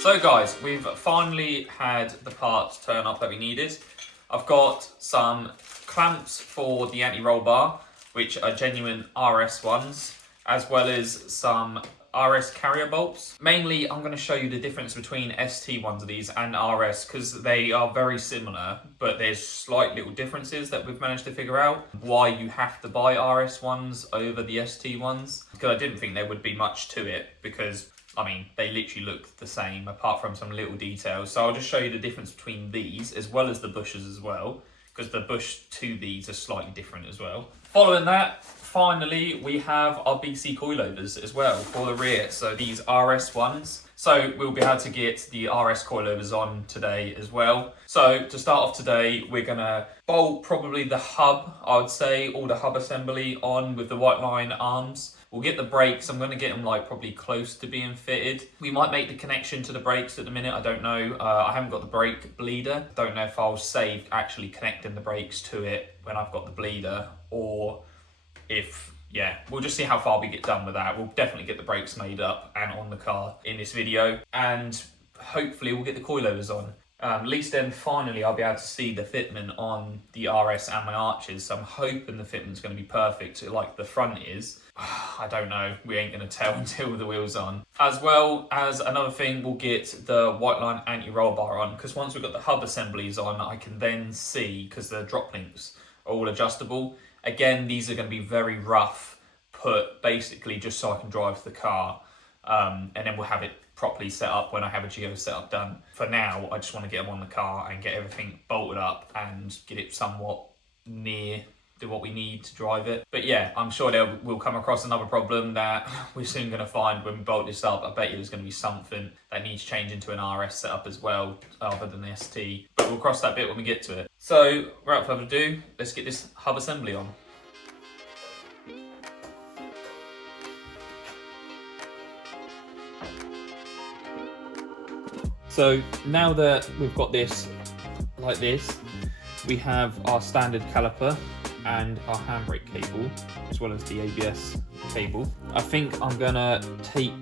So guys, we've finally had the parts turn up that we needed. I've got some clamps for the anti-roll bar, which are genuine RS ones, as well as some RS carrier bolts. Mainly, I'm going to show you the difference between ST ones of these and RS, because they are very similar, but there's slight little differences that we've managed to figure out. Why you have to buy RS ones over the ST ones, because I didn't think there would be much to it, because I mean, they literally look the same apart from some little details. So I'll just show you the difference between these as well as the bushes as well, because the bush to these are slightly different as well. Following that, finally, we have our BC coilovers as well for the rear. So these RS ones. So we'll be able to get the RS coilovers on today as well. So to start off today, we're gonna bolt probably the hub, I would say, all the hub assembly on with the white line arms. We'll get the brakes. I'm going to get them like probably close to being fitted. We might make the connection to the brakes at the minute. I don't know. I haven't got the brake bleeder. Don't know if I'll save actually connecting the brakes to it when I've got the bleeder, or if, yeah, we'll just see how far we get done with that. We'll definitely get the brakes made up and on the car in this video, and hopefully we'll get the coilovers on. At least then finally I'll be able to see the fitment on the RS and my arches, so I'm hoping the fitment's going to be perfect like the front is. I don't know, we ain't going to tell until the wheel's on. As well as another thing, we'll get the white line anti-roll bar on, because once we've got the hub assemblies on, I can then see, because the drop links are all adjustable. Again, these are going to be very rough put, basically just so I can drive the car, and then we'll have it properly set up when I have a geo setup done. For now, I just want to get them on the car and get everything bolted up and get it somewhat near to what we need to drive it. But yeah, I'm sure we'll come across another problem that we're soon going to find when we bolt this up. I bet you there's going to be something that needs changing to an RS setup as well, other than the ST. But we'll cross that bit when we get to it. So without further ado, let's get this hub assembly on. So now that we've got this like this, we have our standard caliper and our handbrake cable, as well as the ABS cable. I think I'm gonna take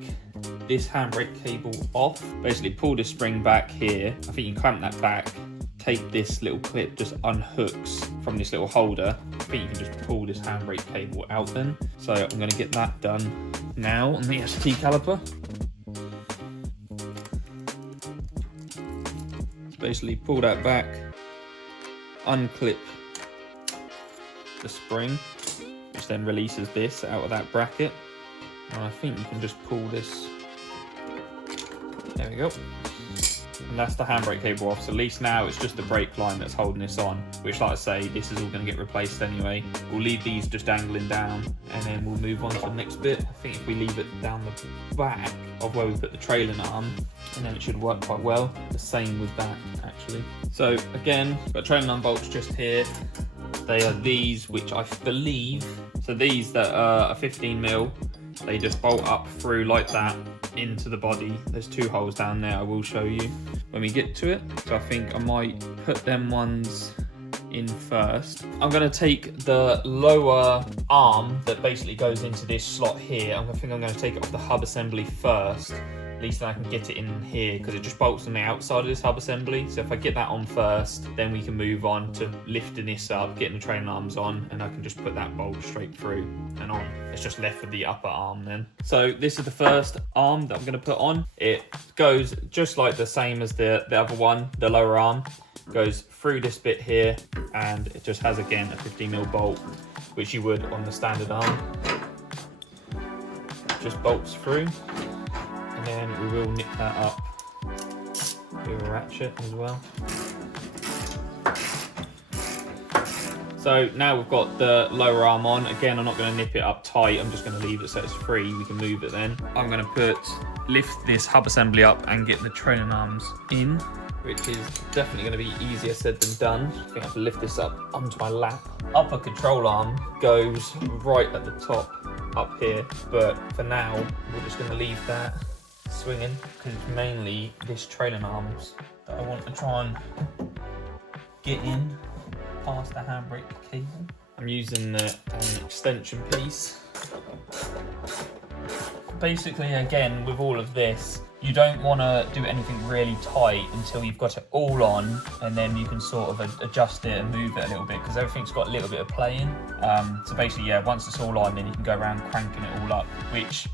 this handbrake cable off, basically pull this spring back here. I think you clamp that back, take this little clip, just unhooks from this little holder. I think you can just pull this handbrake cable out then. So I'm gonna get that done now on the ST caliper. So basically pull that back, unclip the spring, which then releases this out of that bracket, and I think you can just pull this, there we go, and that's the handbrake cable off. So at least now it's just the brake line that's holding this on, which, like I say, this is all going to get replaced anyway. We'll leave these just dangling down, and then we'll move on to the next bit. I think if we leave it down the back of where we put the trailing arm, and then it should work quite well. The same with that, actually. So again, got trailing arm bolts just here. They are these, which I believe, so these that are 15mm, they just bolt up through like that into the body. There's two holes down there, I will show you when we get to it. So I think I might put them ones in first. I'm going to take the lower arm that basically goes into this slot here. I think I'm going to take it off the hub assembly first. At least then I can get it in here, because it just bolts on the outside of this hub assembly. So if I get that on first, then we can move on to lifting this up, getting the trailing arms on, and I can just put that bolt straight through and on. It's just left with the upper arm then. So this is the first arm that I'm going to put on. It goes just like the same as the other one. The lower arm goes through this bit here, and it just has, again, a 15mm bolt, which you would on the standard arm. Just bolts through. And then we will nip that up with a ratchet as well. So now we've got the lower arm on. Again, I'm not going to nip it up tight. I'm just going to leave it so it's free. We can move it then. I'm going to lift this hub assembly up and get the trailing arms in, which is definitely going to be easier said than done. I think I have to lift this up onto my lap. Upper control arm goes right at the top up here, but for now, we're just going to leave that swinging because it's mainly this trailing arms that I want to try and get in past the handbrake cable. I'm using an extension piece. Basically, again, with all of this, you don't want to do anything really tight until you've got it all on, and then you can sort of adjust it and move it a little bit because everything's got a little bit of play in. So basically, yeah, once it's all on, then you can go around cranking it all up, which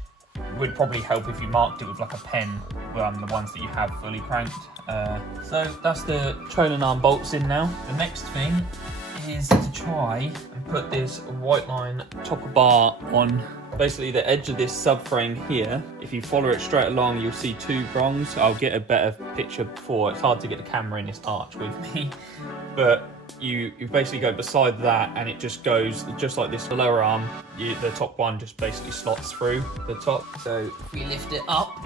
would probably help if you marked it with like a pen, the ones that you have fully cranked. So that's the trailing arm bolts in now. The next thing is to try and put this white line topper bar on basically the edge of this subframe here. If you follow it straight along, you'll see two prongs. I'll get a better picture before. It's hard to get the camera in this arch with me, but you basically go beside that and it just goes just like this. The lower arm, the top one just basically slots through the top. So if we lift it up,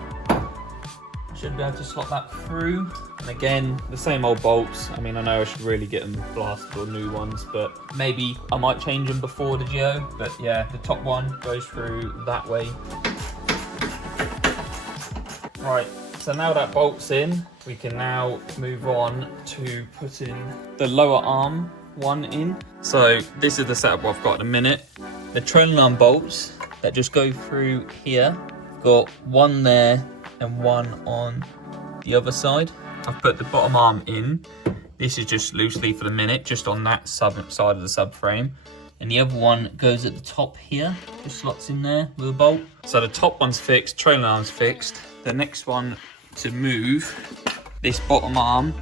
should be able to slot that through. And again, the same old bolts. I mean, I know I should really get them blasted or new ones, but maybe I might change them before the Geo. But yeah, the top one goes through that way. Right, so now that bolt's in, we can now move on to putting the lower arm one in. So this is the setup I've got in a minute. The trailing arm bolts that just go through here. Got one there and one on the other side. I've put the bottom arm in. This is just loosely for the minute, just on that side of the subframe. And the other one goes at the top here, just slots in there with a bolt. So the top one's fixed, trailing arm's fixed. The next one to move, this bottom arm,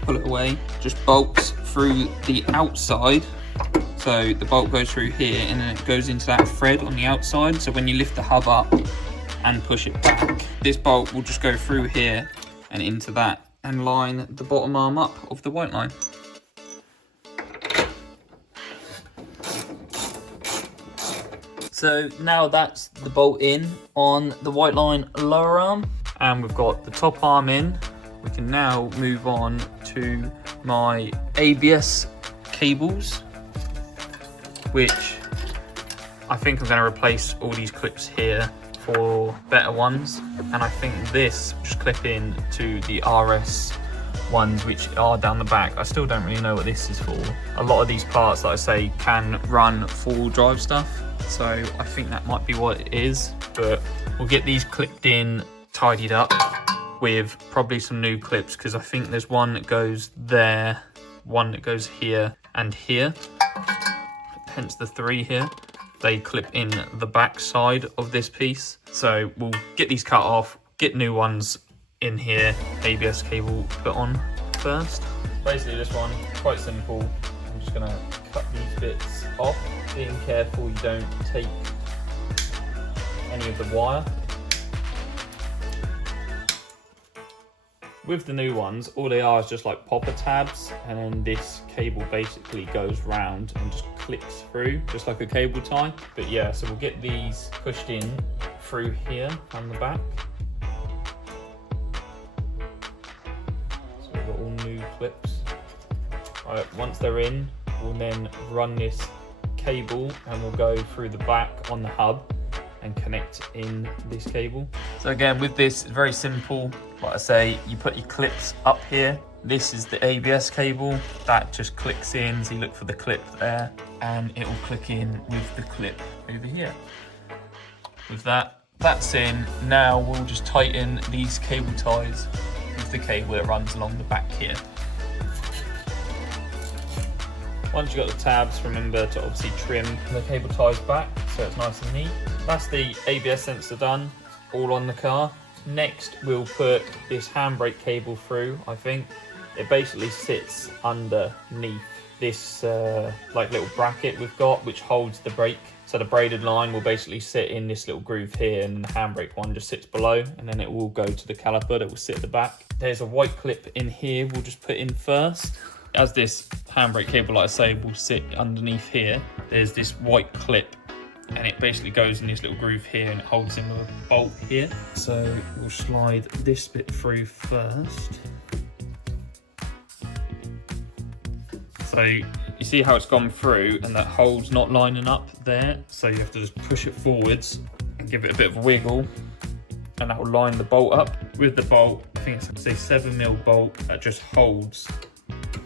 pull it away, just bolts through the outside. So the bolt goes through here and then it goes into that thread on the outside. So when you lift the hub up and push it back, this bolt will just go through here and into that and line the bottom arm up of the white line. So now that's the bolt in on the white line lower arm, and we've got the top arm in. We can now move on to my ABS cables, which I think I'm going to replace all these clips here for better ones, and I think this just clip in to the RS ones which are down the back. I still don't really know what this is for. A lot of these parts, like I say, can run four-wheel drive stuff, so I think that might be what it is. But we'll get these clipped in, tidied up with probably some new clips, because I think there's one that goes there, one that goes here and here, hence the three here. They clip in the back side of this piece. So we'll get these cut off, get new ones in here, ABS cable put on first. Basically this one, quite simple. I'm just gonna cut these bits off, being careful you don't take any of the wire. With the new ones, all they are is just like popper tabs, and then this cable basically goes round and just clips through, just like a cable tie. But yeah, so we'll get these pushed in through here on the back. So we've got all new clips. Right, once they're in, we'll then run this cable and we'll go through the back on the hub and connect in this cable. So again, with this, it's very simple. Like I say, you put your clips up here. This is the ABS cable that just clicks in. So you look for the clip there and it will click in with the clip over here. With that's in. Now we'll just tighten these cable ties with the cable that runs along the back here. Once you've got the tabs, remember to obviously trim the cable ties back so it's nice and neat. That's the ABS sensor done, all on the car. Next, we'll put this handbrake cable through, I think. It basically sits underneath this like little bracket we've got, which holds the brake. So the braided line will basically sit in this little groove here, and the handbrake one just sits below, and then it will go to the caliper that will sit at the back. There's a white clip in here we'll just put in first. As this handbrake cable, like I say, will sit underneath here, there's this white clip, and it basically goes in this little groove here and it holds in with a bolt here. So we'll slide this bit through first. So you see how it's gone through and that hole's not lining up there. So you have to just push it forwards and give it a bit of a wiggle, and that will line the bolt up. With the bolt, I think it's a 7mm bolt that just holds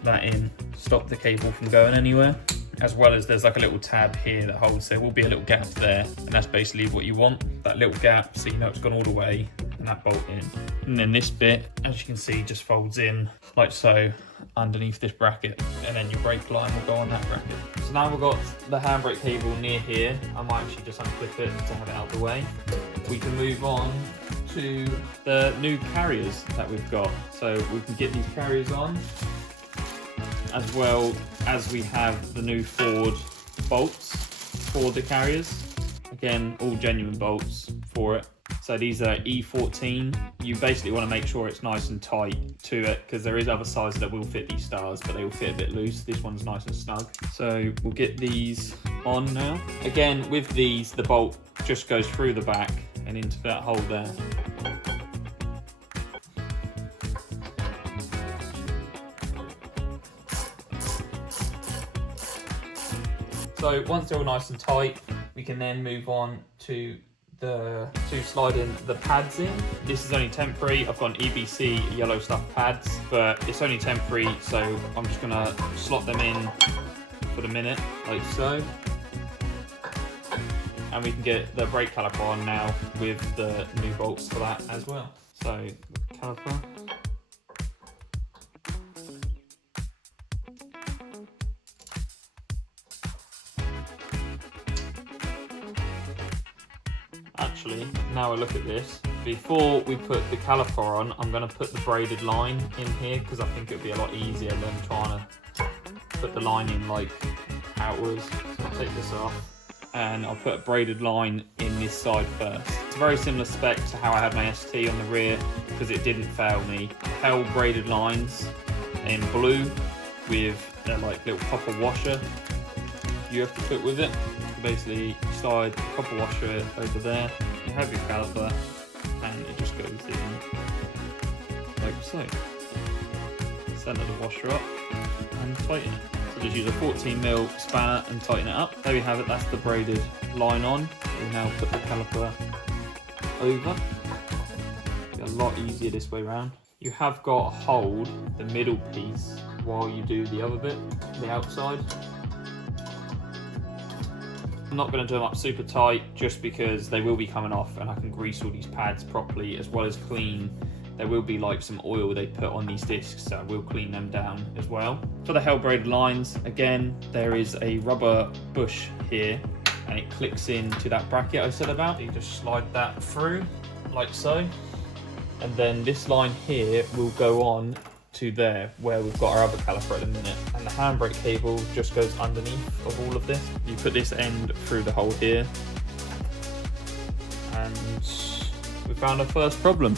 that in, stop the cable from going anywhere. As well as there's like a little tab here that holds, there will be a little gap there, and that's basically what you want, that little gap, so you know it's gone all the way, and that bolt in. And then this bit, as you can see, just folds in like so underneath this bracket, and then your brake line will go on that bracket. So now we've got the handbrake cable near here. I might actually just unclip it to have it out of the way. We can move on to the new carriers that we've got. So we can get these carriers on, as well as we have the new Ford bolts for the carriers. Again, all genuine bolts for it. So these are E14. You basically want to make sure it's nice and tight to it, because there is other sizes that will fit these stars, but they will fit a bit loose. This one's nice and snug. So we'll get these on now. Again, with these, the bolt just goes through the back and into that hole there. So once they're all nice and tight, we can then move on to sliding the pads in. This is only temporary. I've got an EBC yellow stuff pads, but it's only temporary, so I'm just gonna slot them in for the minute, like so. And we can get the brake caliper on now with the new bolts for that as well. So, caliper. Actually, now I look at this, before we put the caliper on, I'm going to put the braided line in here, because I think it would be a lot easier than trying to put the line in like outwards. So I'll take this off, and I'll put a braided line in this side first. It's a very similar spec to how I had my ST on the rear, because it didn't fail me. Held braided lines in blue with like little copper washer you have to put with it. Basically slide the copper washer over there, you have your caliper, and it just goes in like so. Center the washer up and tighten it. So just use a 14mm spanner and tighten it up. There we have it, that's the braided line on. We'll now put the caliper over. Be a lot easier this way around. You have got to hold the middle piece while you do the other bit, the outside. I'm not going to do them up super tight, just because they will be coming off, and I can grease all these pads properly as well as clean. There will be like some oil they put on these discs, so I will clean them down as well. For the held braided lines, again, there is a rubber bush here, and it clicks into that bracket I said about. You just slide that through like so, and then this line here will go on to there where we've got our other caliper at the minute, and the handbrake cable just goes underneath of all of this. You put this end through the hole here, and we found our first problem.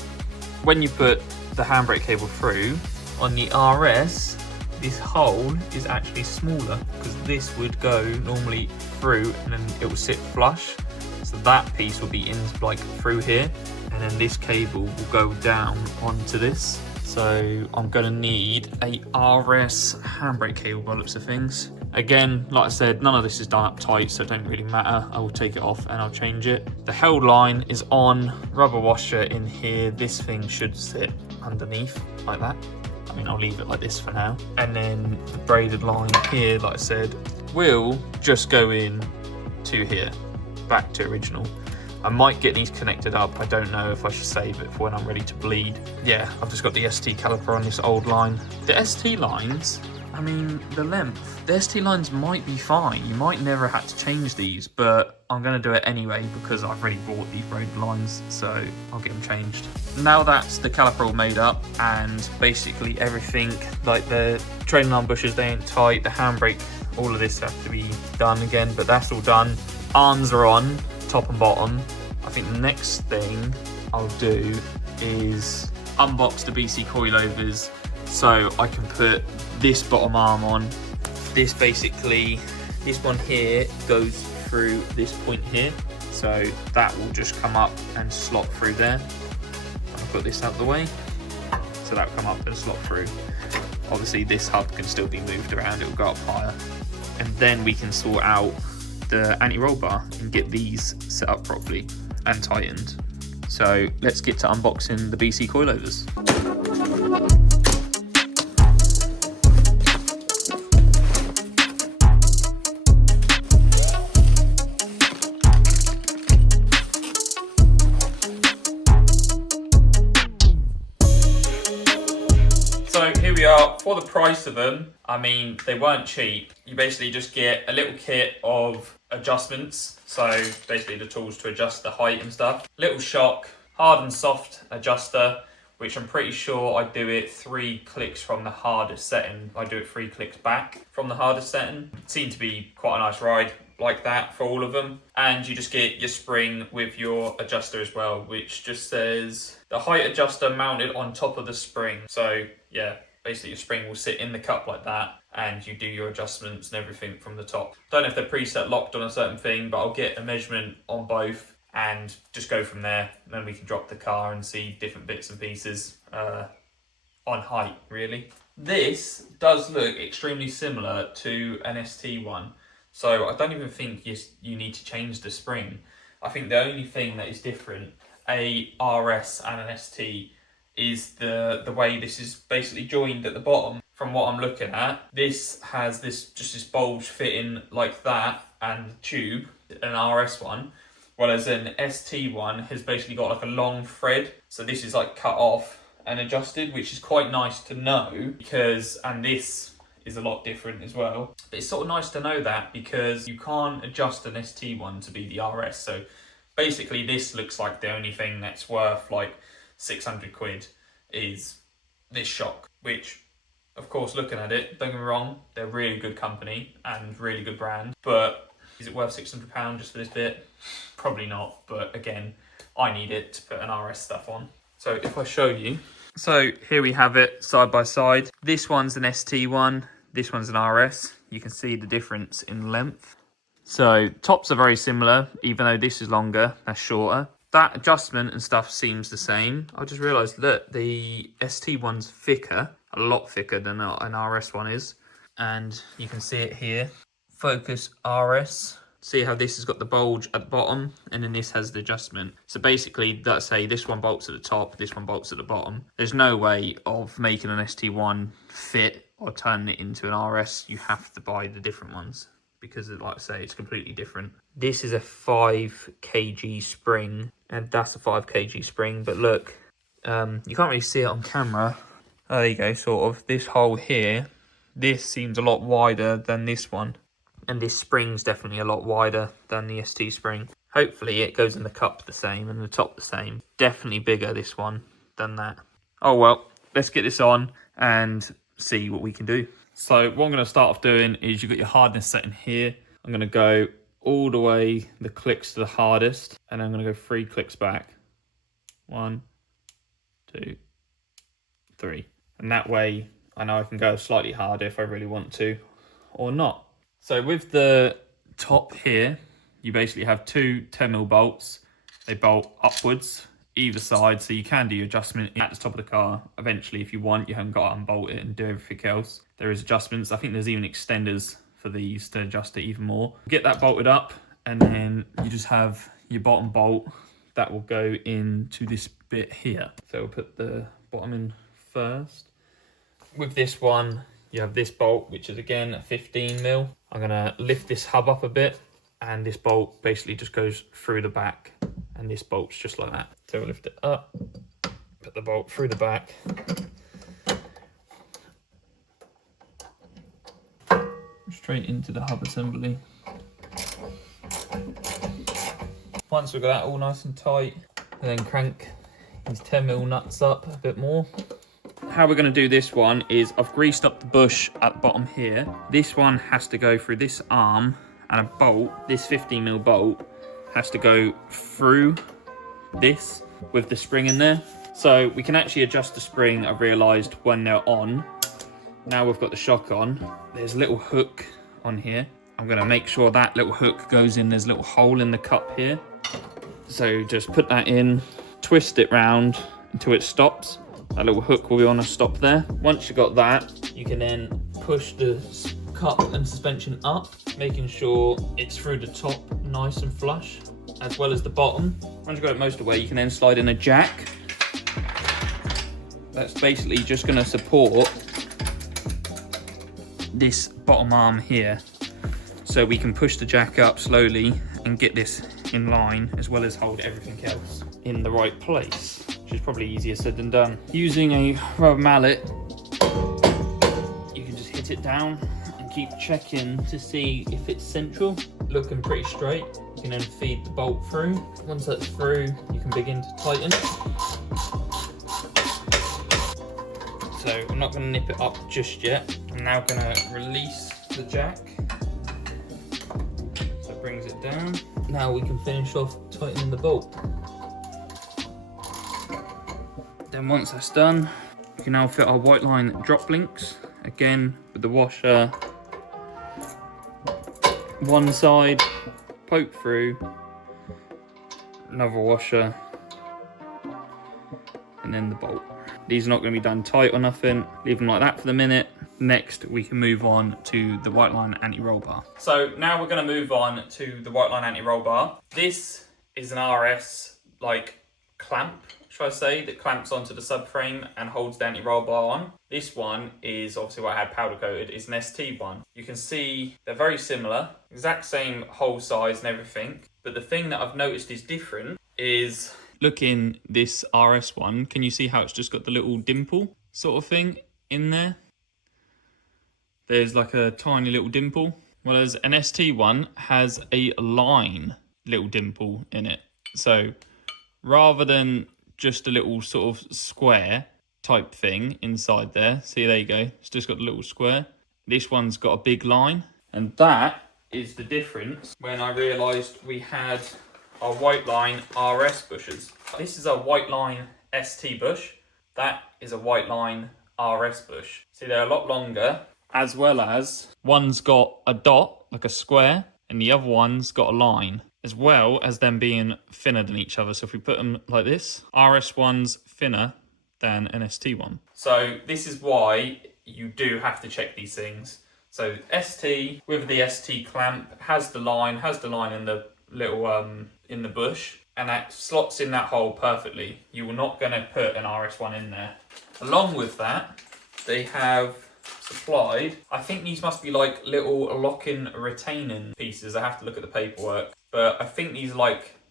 When you put the handbrake cable through on the RS, this hole is actually smaller, because this would go normally through and then it will sit flush, so that piece will be in like through here, and then this cable will go down onto this. So I'm gonna need a RS handbrake cable by the looks of things. Again, like I said, none of this is done up tight, so it don't really matter. I will take it off and I'll change it. The held line is on, rubber washer in here. This thing should sit underneath like that. I mean, I'll leave it like this for now. And then the braided line here, like I said, will just go in to here, back to original. I might get these connected up. I don't know if I should save it for when I'm ready to bleed. Yeah, I've just got the ST caliper on this old line. The ST lines, I mean, the length. The ST lines might be fine. You might never have to change these, but I'm gonna do it anyway because I've already bought these braided lines, so I'll get them changed. Now that's the caliper all made up, and basically everything, like the trailing arm bushes, they ain't tight, the handbrake, all of this has to be done again, but that's all done. Arms are on, top and bottom. I think the next thing I'll do is unbox the BC coilovers so I can put this bottom arm on. This basically, this one here goes through this point here, so that will just come up and slot through there. I'll put this out the way, so that'll come up and slot through. Obviously this hub can still be moved around, it will go up higher. And then we can sort out the anti-roll bar and get these set up properly and tightened. So let's get to unboxing the BC coilovers. So here we are. For the price of them, I mean, they weren't cheap. You basically just get a little kit of adjustments. So basically the tools to adjust the height and stuff. Little shock, hard and soft adjuster, which I'm pretty sure I do it 3 clicks from the hardest setting. I do it 3 clicks back from the hardest setting. It seemed to be quite a nice ride like that for all of them. And you just get your spring with your adjuster as well, which just says the height adjuster mounted on top of the spring. So yeah, basically your spring will sit in the cup like that and you do your adjustments and everything from the top. Don't know if they're preset locked on a certain thing, but I'll get a measurement on both and just go from there. And then we can drop the car and see different bits and pieces on height, really. This does look extremely similar to an ST one. So I don't even think you need to change the spring. I think the only thing that is different, a RS and an ST, is the way this is basically joined at the bottom. From what I'm looking at, this has just this bulge fitting like that and tube, an RS one, whereas an ST one has basically got like a long thread. So this is like cut off and adjusted, which is quite nice to know and this is a lot different as well. But it's sort of nice to know that because you can't adjust an ST one to be the RS. So basically this looks like the only thing that's worth like 600 quid is this shock, which of course, looking at it, don't get me wrong, they're a really good company and really good brand, but is it worth £600 just for this bit? Probably not, but again, I need it to put an RS stuff on. So if I show you, so here we have it side by side. This one's an ST one, this one's an RS. You can see the difference in length. So tops are very similar, even though this is longer, that's shorter. That adjustment and stuff seems the same. I just realised that the ST one's thicker, a lot thicker than an RS one is. And you can see it here. Focus RS. See how this has got the bulge at the bottom and then this has the adjustment. So basically, let's say this one bolts at the top, this one bolts at the bottom. There's no way of making an ST1 fit or turning it into an RS. You have to buy the different ones because, like I say, it's completely different. This is a 5 kg spring and that's a 5 kg spring, but look, you can't really see it on camera. Oh, there you go, sort of. This hole here, this seems a lot wider than this one. And this spring's definitely a lot wider than the ST spring. Hopefully it goes in the cup the same and the top the same. Definitely bigger, this one, than that. Oh well, let's get this on and see what we can do. So what I'm going to start off doing is you've got your hardness setting here. I'm going to go all the way the clicks to the hardest and I'm going to go 3 clicks back. 1, 2, 3. And that way I know I can go slightly harder if I really want to or not. So with the top here, you basically have 2 10mm bolts. They bolt upwards either side, so you can do your adjustment at the top of the car. Eventually, if you want, you haven't got to unbolt it and do everything else. There is adjustments. I think there's even extenders for these to adjust it even more. Get that bolted up, and then you just have your bottom bolt that will go into this bit here. So we'll put the bottom in first. With this one, you have this bolt, which is again a 15mm. I'm gonna lift this hub up a bit and this bolt basically just goes through the back and this bolt's just like that. So we'll lift it up, put the bolt through the back. Straight into the hub assembly. Once we've got that all nice and tight, and then crank these 10mm nuts up a bit more. How we're going to do this one is I've greased up the bush at the bottom here. This one has to go through this arm and a bolt, this 15mm bolt, has to go through this with the spring in there. So we can actually adjust the spring, I've realised, when they're on. Now we've got the shock on. There's a little hook on here. I'm going to make sure that little hook goes in. There's a little hole in the cup here. So just put that in, twist it round until it stops. That little hook will be on a stop there. Once you've got that, you can then push the cup and suspension up, making sure it's through the top nice and flush, as well as the bottom. Once you've got it most of the way, you can then slide in a jack. That's basically just going to support this bottom arm here. So we can push the jack up slowly and get this in line, as well as hold everything else in the right place, which is probably easier said than done. Using a rubber mallet, you can just hit it down and keep checking to see if it's central. Looking pretty straight, you can then feed the bolt through. Once that's through, you can begin to tighten. So I'm not going to nip it up just yet. I'm now going to release the jack. So it brings it down. Now we can finish off tightening the bolt. Then once that's done, we can now fit our white line drop links. Again, with the washer, one side, poke through, another washer, and then the bolt. These are not going to be done tight or nothing. Leave them like that for the minute. Next, we can move on to the white line anti-roll bar. So now we're going to move on to the white line anti-roll bar. This is an RS like clamp, should I say, that clamps onto the subframe and holds the anti-roll bar on. This one is obviously what I had powder coated. It's an ST one. You can see they're very similar, exact same hole size and everything. But the thing that I've noticed is different is, look in this RS one, can you see how it's just got the little dimple sort of thing in there? There's like a tiny little dimple. Whereas an ST one has a line little dimple in it. So rather than just a little sort of square type thing inside there, see, there you go, it's just got a little square. This one's got a big line. And that is the difference when I realised we had our white line RS bushes. This is a white line ST bush. That is a white line RS bush. See, they're a lot longer, as well as one's got a dot, like a square, and the other one's got a line, as well as them being thinner than each other. So if we put them like this, RS one's thinner than an ST one. So this is why you do have to check these things. So ST with the ST clamp has the line in the little in the bush, and that slots in that hole perfectly. You were not going to put an RS1 in there. Along with that, they have supplied, I think these must be like little lock-in retaining pieces. I have to look at the paperwork, but I think these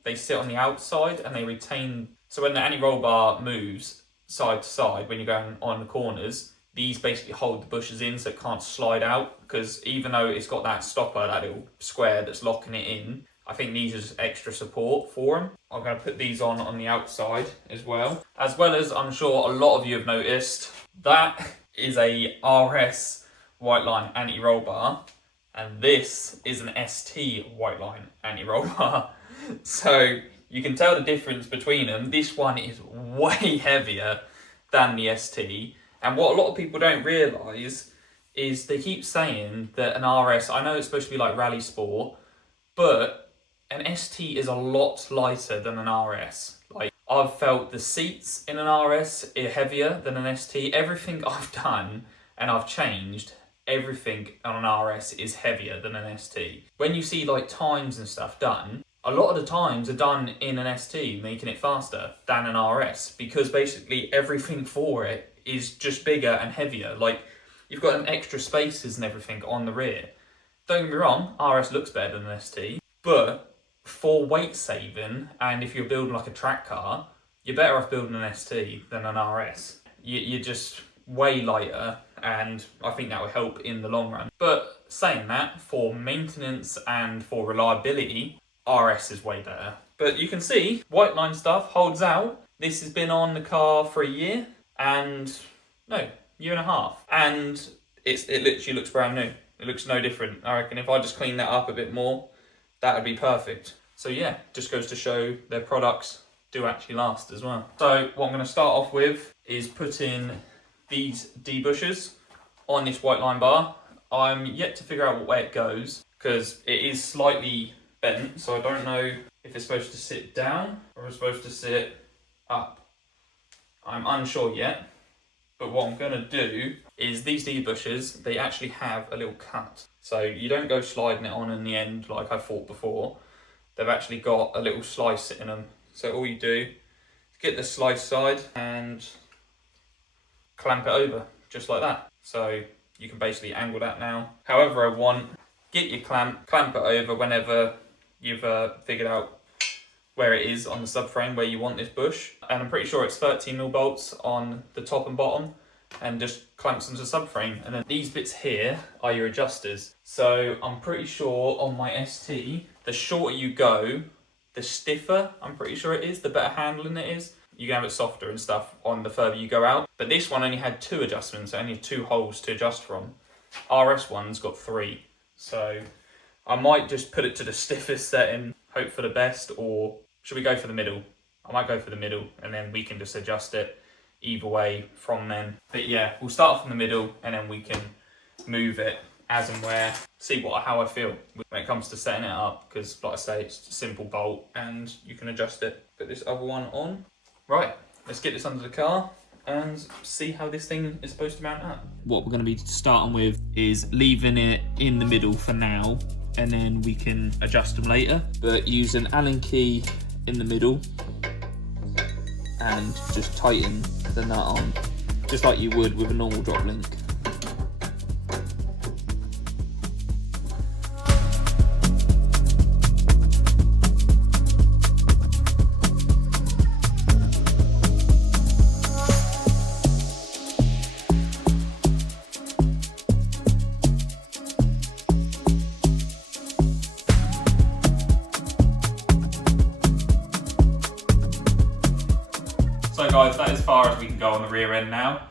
they sit on the outside and they retain, so when the anti-roll bar moves side to side when you're going on the corners, these basically hold the bushes in so it can't slide out, because even though it's got that stopper, that little square that's locking it in, I think these are just extra support for them. I'm going to put these on the outside as well. As well as, I'm sure a lot of you have noticed, that is a RS white line anti-roll bar, and this is an ST white line anti-roll bar. So you can tell the difference between them. This one is way heavier than the ST. And what a lot of people don't realise is they keep saying that an RS, I know it's supposed to be like rally sport, but an ST is a lot lighter than an RS. Like, I've felt the seats in an RS are heavier than an ST. Everything I've done and I've changed, everything on an RS is heavier than an ST. When you see like times and stuff done, a lot of the times are done in an ST, making it faster than an RS, because basically everything for it is just bigger and heavier. Like, you've got an extra spaces and everything on the rear. Don't get me wrong, RS looks better than an ST, but for weight saving, and if you're building like a track car, you're better off building an ST than an RS. You're just way lighter, and I think that will help in the long run. But saying that, for maintenance and for reliability, RS is way better. But you can see, white line stuff holds out. This has been on the car for a year and a half. And it literally looks brand new. It looks no different. I reckon if I just clean that up a bit more, that would be perfect. So yeah, just goes to show their products do actually last as well. So what I'm going to start off with is putting these D-bushes on this white line bar. I'm yet to figure out what way it goes, because it is slightly bent, so I don't know if it's supposed to sit down or it's supposed to sit up. I'm unsure yet, But what I'm gonna do is these knee bushes, they actually have a little cut. So you don't go sliding it on in the end like I thought before. They've actually got a little slice in them. So all you do is get the slice side and clamp it over, just like that. So you can basically angle that now however I want. Get your clamp it over whenever you've figured out where it is on the subframe where you want this bush. And I'm pretty sure it's 13mm bolts on the top and bottom, and just clamps them to the subframe. And then these bits here are your adjusters. So I'm pretty sure on my ST, the shorter you go, the stiffer, I'm pretty sure it is, the better handling it is. You can have it softer and stuff on the further you go out. But this one only had 2 adjustments, only 2 holes to adjust from. RS one's got 3. So I might just put it to the stiffest setting, hope for the best, or should we go for the middle? I might go for the middle and then we can just adjust it either way from then. But yeah, we'll start from the middle and then we can move it as and where, see how I feel when it comes to setting it up, because like I say, it's a simple bolt and you can adjust it. Put this other one on. Right, let's get this under the car and see how this thing is supposed to mount up. What we're going to be starting with is leaving it in the middle for now, and then we can adjust them later. But use an Allen key in the middle and just tighten the nut on, just like you would with a normal drop link. So guys, that is as far as we can go on the rear end now.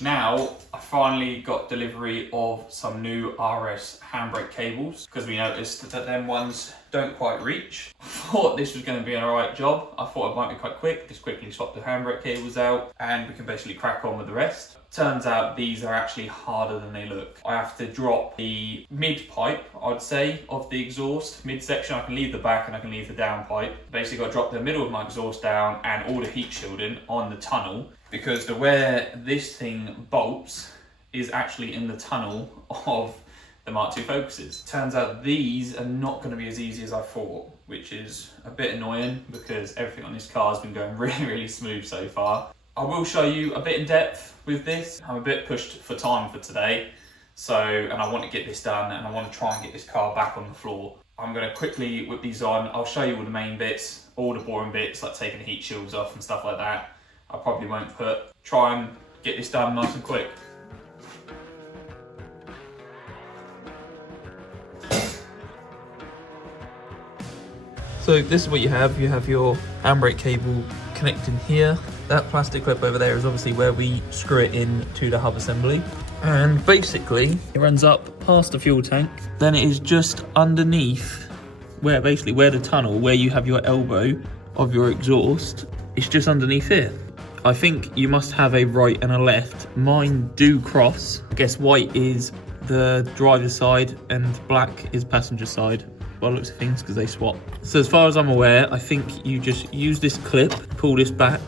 Now, I finally got delivery of some new RS handbrake cables, because we noticed that them ones don't quite reach. I thought this was going to be an alright job. I thought it might be quite quick. Just quickly swap the handbrake cables out and we can basically crack on with the rest. Turns out these are actually harder than they look. I have to drop the mid pipe, I'd say, of the exhaust. Midsection, I can leave the back and I can leave the down pipe. Basically got to drop the middle of my exhaust down and all the heat shielding on the tunnel, because where this thing bolts is actually in the tunnel of the Mark II Focuses. Turns out these are not going to be as easy as I thought, which is a bit annoying because everything on this car has been going really smooth so far. I will show you a bit in depth with this. I'm a bit pushed for time for today, and I want to get this done and I want to try and get this car back on the floor. I'm going to quickly whip these on. I'll show you all the main bits, all the boring bits like taking the heat shields off and stuff like that. I probably won't try and get this done nice and quick. So this is what you have. You have your handbrake cable connecting here. That plastic clip over there is obviously where we screw it in to the hub assembly. And basically it runs up past the fuel tank. Then it is just underneath where the tunnel, where you have your elbow of your exhaust, it's just underneath here. I think you must have a right and a left. Mine do cross. I guess white is the driver's side and black is passenger side. By the looks of things, because they swap. So as far as I'm aware, I think you just use this clip, pull this back,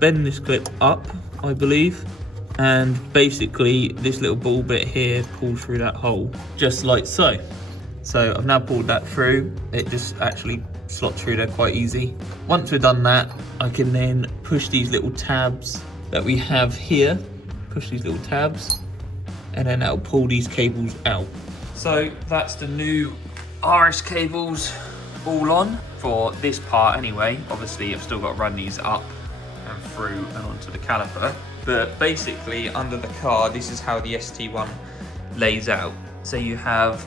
bend this clip up, I believe, and basically this little ball bit here pulls through that hole, just like so. So I've now pulled that through. It just actually slots through there quite easy. Once we've done that, I can then push these little tabs that we have here, push these little tabs, and then that'll pull these cables out. So that's the new RS cables all on for this part anyway. Obviously I've still got to run these up and through and onto the caliper, but basically under the car this is how the ST1 lays out. So you have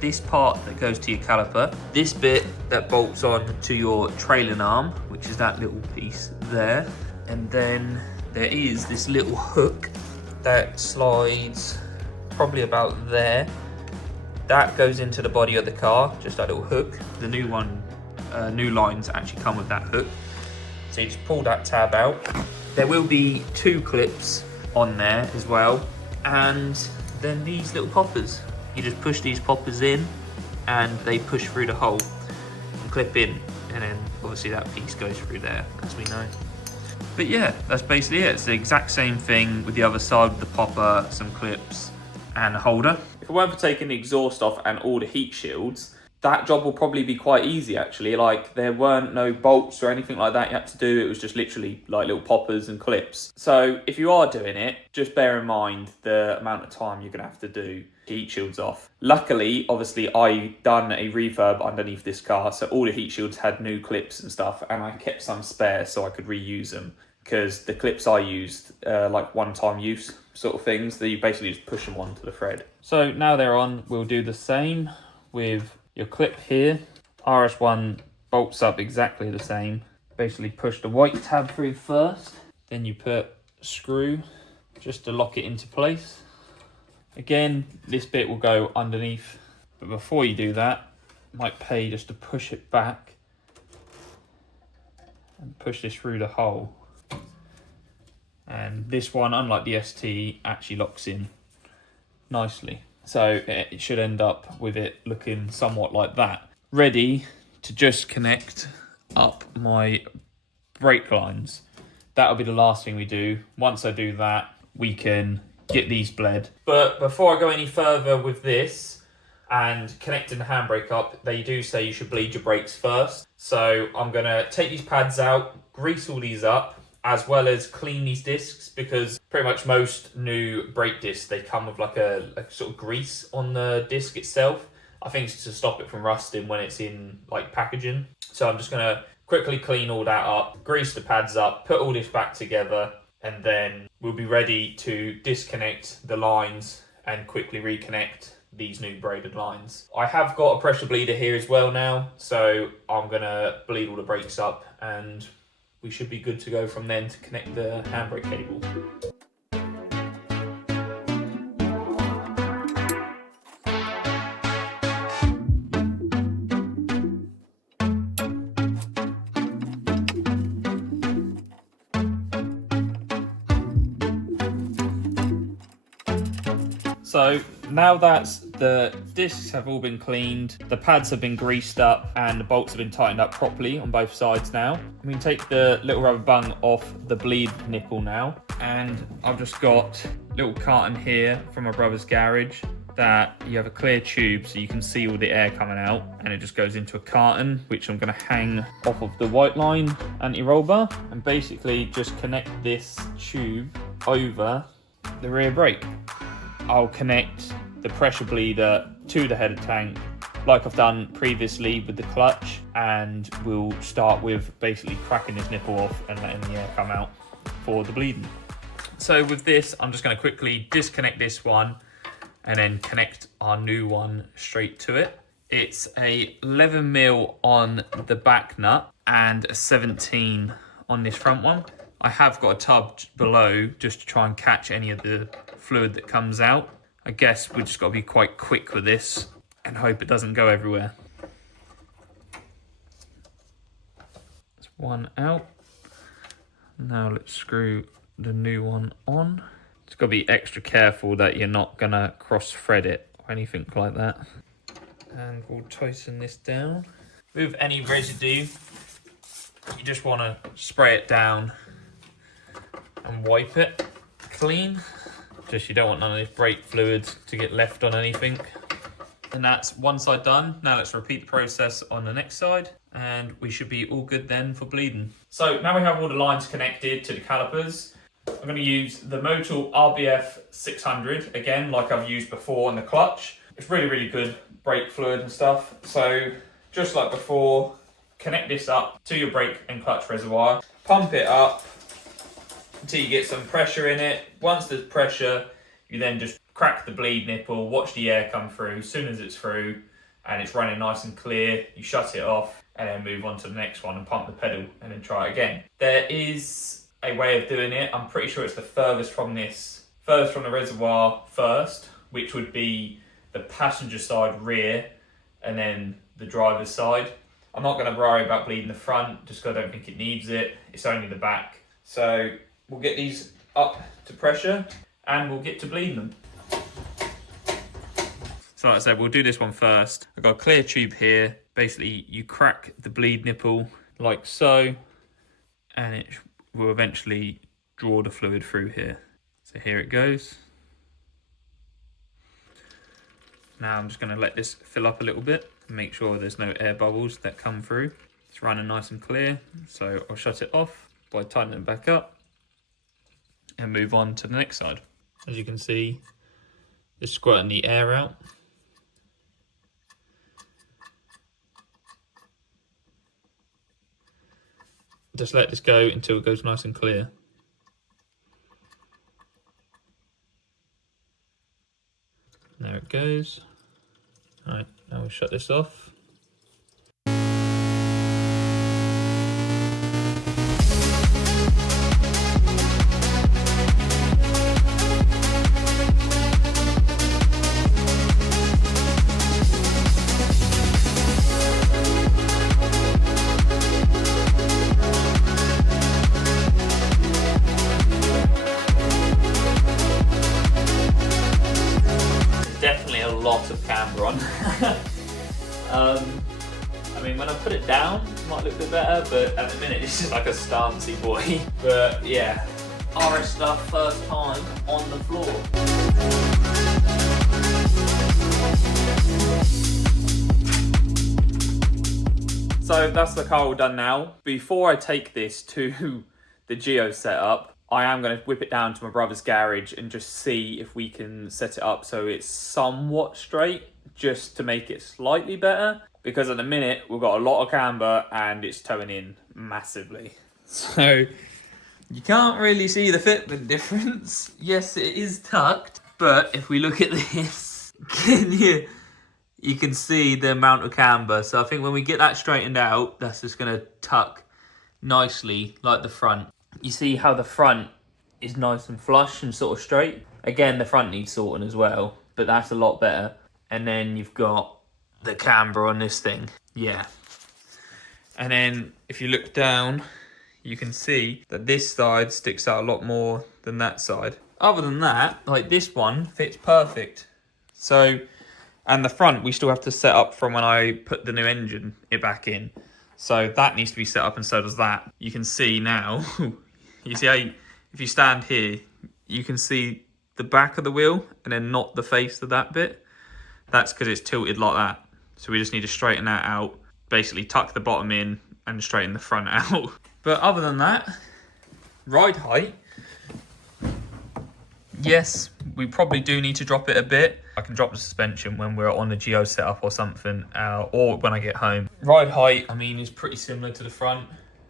this part that goes to your caliper, this bit that bolts on to your trailing arm, which is that little piece there, and then there is this little hook that slides probably about there. That goes into the body of the car, just that little hook. The new lines actually come with that hook. So you just pull that tab out. There will be 2 clips on there as well. And then these little poppers. You just push these poppers in and they push through the hole and clip in. And then obviously that piece goes through there, as we know. But yeah, that's basically it. It's the exact same thing with the other side with the popper, some clips and a holder. If it weren't for taking the exhaust off and all the heat shields, that job will probably be quite easy actually. Like there weren't no bolts or anything like that you had to do. It was just literally like little poppers and clips. So if you are doing it, just bear in mind the amount of time you're gonna have to do heat shields off. Luckily, obviously I done a refurb underneath this car, so all the heat shields had new clips and stuff, and I kept some spare so I could reuse them, because the clips I used like one-time use sort of things that you basically just push them onto the thread. So now they're on, we'll do the same with your clip here. RS1 bolts up exactly the same. Basically push the white tab through first, then you put a screw just to lock it into place. Again, this bit will go underneath, but before you do that, it might pay just to push it back and push this through the hole. And this one, unlike the ST, actually locks in nicely. So it should end up with it looking somewhat like that. Ready to just connect up my brake lines. That'll be the last thing we do. Once I do that, we can get these bled. But before I go any further with this and connecting the handbrake up, they do say you should bleed your brakes first. So I'm gonna take these pads out, grease all these up, as well as clean these discs, because pretty much most new brake discs, they come with like a sort of grease on the disc itself. I think it's to stop it from rusting when it's in like packaging. So I'm just gonna quickly clean all that up, grease the pads up, put all this back together, and then we'll be ready to disconnect the lines and quickly reconnect these new braided lines. I have got a pressure bleeder here as well now, so I'm gonna bleed all the brakes up and we should be good to go from then to connect the handbrake cable. So now that the discs have all been cleaned, the pads have been greased up and the bolts have been tightened up properly on both sides now, we can take the little rubber bung off the bleed nipple now. And I've just got a little carton here from my brother's garage that you have a clear tube so you can see all the air coming out, and it just goes into a carton which I'm going to hang off of the white line anti-roll bar and basically just connect this tube over the rear brake. I'll connect the pressure bleeder to the header tank like I've done previously with the clutch, and we'll start with basically cracking this nipple off and letting the air come out for the bleeding. So with this, I'm just going to quickly disconnect this one and then connect our new one straight to it. It's a 11mm on the back nut and a 17 on this front one. I have got a tub below just to try and catch any of the fluid that comes out. I guess we just got to be quite quick with this and hope it doesn't go everywhere. That's one out. Now let's screw the new one on. It's got to be extra careful that you're not going to cross thread it or anything like that. And we'll tighten this down. With any residue, you just want to spray it down and wipe it clean. Just you don't want none of this brake fluid to get left on anything. And that's one side done. Now let's repeat the process on the next side and we should be all good then for bleeding. So now we have all the lines connected to the calipers. I'm going to use the Motul RBF 600 again, like I've used before on the clutch. It's really, really good brake fluid and stuff. So just like before, connect this up to your brake and clutch reservoir, pump it up until you get some pressure in it. Once there's pressure, you then just crack the bleed nipple, watch the air come through. As soon as it's through and it's running nice and clear, you shut it off and then move on to the next one and pump the pedal and then try it again. There is a way of doing it. I'm pretty sure it's the furthest from the reservoir first, which would be the passenger side rear and then the driver's side. I'm not going to worry about bleeding the front just because I don't think it needs it. It's only the back. So we'll get these up to pressure and we'll get to bleeding them. So like I said, we'll do this one first. I've got a clear tube here. Basically, you crack the bleed nipple like so, and it will eventually draw the fluid through here. So here it goes. Now I'm just going to let this fill up a little bit and make sure there's no air bubbles that come through. It's running nice and clear, so I'll shut it off by tightening it back up and move on to the next side. As you can see, it's squirting the air out. Just let this go until it goes nice and clear. There it goes. Alright, now we'll shut this off. Definitely a lot of camber on. I mean, when I put it down, it might look a bit better, but at the minute it's just like a stancy boy. But yeah, RS stuff first time on the floor. So that's the car all done now. Before I take this to the Geo setup, I am going to whip it down to my brother's garage and just see if we can set it up so it's somewhat straight, just to make it slightly better. Because at the minute, we've got a lot of camber and it's towing in massively. So you can't really see the fitment difference. Yes, it is tucked, but if we look at this, you can see the amount of camber. So I think when we get that straightened out, that's just going to tuck nicely like the front. You see how the front is nice and flush and sort of straight. Again, the front needs sorting as well, but that's a lot better. And then you've got the camber on this thing. Yeah. And then if you look down, you can see that this side sticks out a lot more than that side. Other than that, like this one fits perfect. So, and the front we still have to set up from when I put the new engine back in. So that needs to be set up, and so does that. You can see now, you see how if you stand here, you can see the back of the wheel and then not the face of that bit. That's because it's tilted like that. So we just need to straighten that out, basically tuck the bottom in and straighten the front out. But other than that, ride height, yes, we probably do need to drop it a bit. I can drop the suspension when we're on the Geo setup or something, or when I get home. Ride height, I mean, is pretty similar to the front.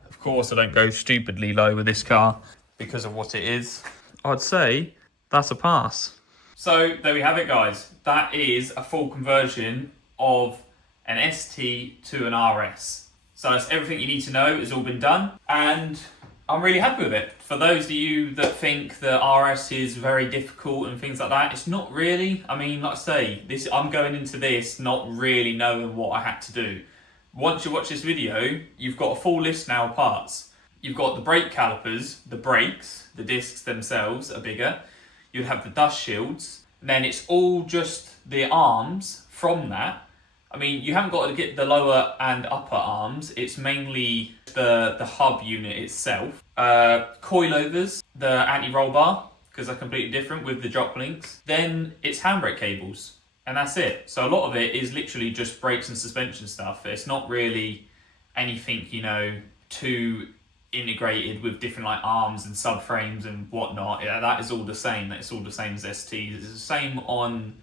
Of course, I don't go stupidly low with this car because of what it is. I'd say that's a pass. So there we have it, guys. That is a full conversion of an ST to an RS. So that's everything you need to know has all been done, and I'm really happy with it. For those of you that think the RS is very difficult and things like that, it's not really. I mean, like I say, I'm going into this not really knowing what I had to do. Once you watch this video, you've got a full list now of parts. You've got the brake calipers, the brakes, the discs themselves are bigger. You'd have the dust shields. And then it's all just the arms from that. I mean, you haven't got to get the lower and upper arms. It's mainly the hub unit itself. Coilovers, the anti-roll bar, because they're completely different with the drop links. Then it's handbrake cables, and that's it. So a lot of it is literally just brakes and suspension stuff. It's not really anything, you know, too integrated with different like arms and subframes and whatnot. Yeah, that is all the same. It's all the same as STs. It's the same on.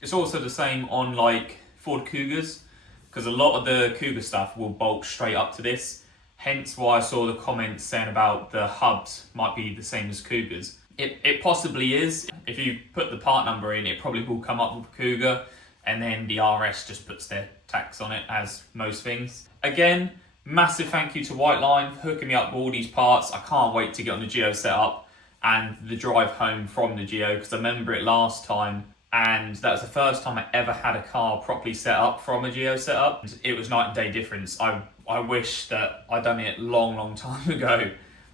It's also the same on like Ford Cougars, because a lot of the Cougar stuff will bolt straight up to this. Hence why I saw the comments saying about the hubs might be the same as Cougars. It possibly is. If you put the part number in, it probably will come up with Cougar, and then the RS just puts their tax on it, as most things. Again, massive thank you to Whiteline for hooking me up with all these parts. I can't wait to get on the Geo setup and the drive home from the Geo, because I remember it last time, and that was the first time I ever had a car properly set up from a Geo setup. It was night and day difference. I wish that I'd done it long time ago.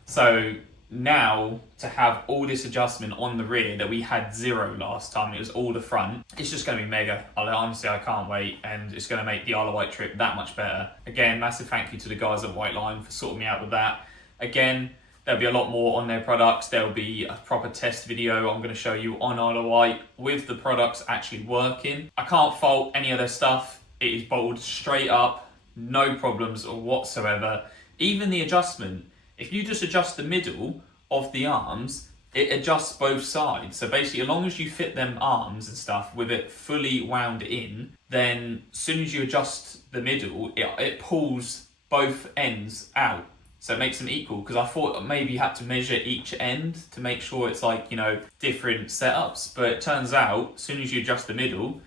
So now to have all this adjustment on the rear that we had zero last time, it was all the front, it's just going to be mega. Honestly, I can't wait, and it's going to make the Isle of Wight trip that much better. Again, massive thank you to the guys at Whiteline for sorting me out with that. Again, There'll be a lot more on their products. There'll be a proper test video I'm going to show you on Isle of Wight with the products actually working. I can't fault any of their stuff. It is bottled straight up, no problems whatsoever. Even the adjustment, if you just adjust the middle of the arms, it adjusts both sides. So basically, as long as you fit them arms and stuff with it fully wound in, then as soon as you adjust the middle, it pulls both ends out. So it makes them equal, because I thought maybe you had to measure each end to make sure it's like, you know, different setups. But it turns out, as soon as you adjust the middle,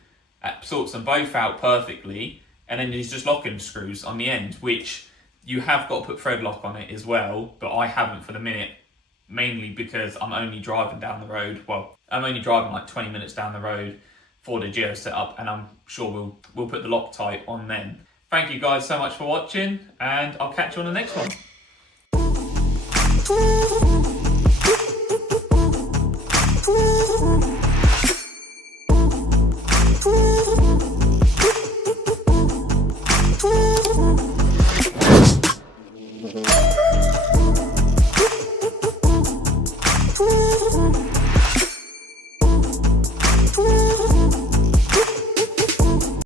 it sorts them both out perfectly. And then there's just locking screws on the end, which you have got to put thread lock on it as well. But I haven't for the minute, mainly because I'm only driving down the road. Well, I'm only driving like 20 minutes down the road for the Geo setup, and I'm sure we'll put the Loctite on then. Thank you guys so much for watching, and I'll catch you on the next one. Woo!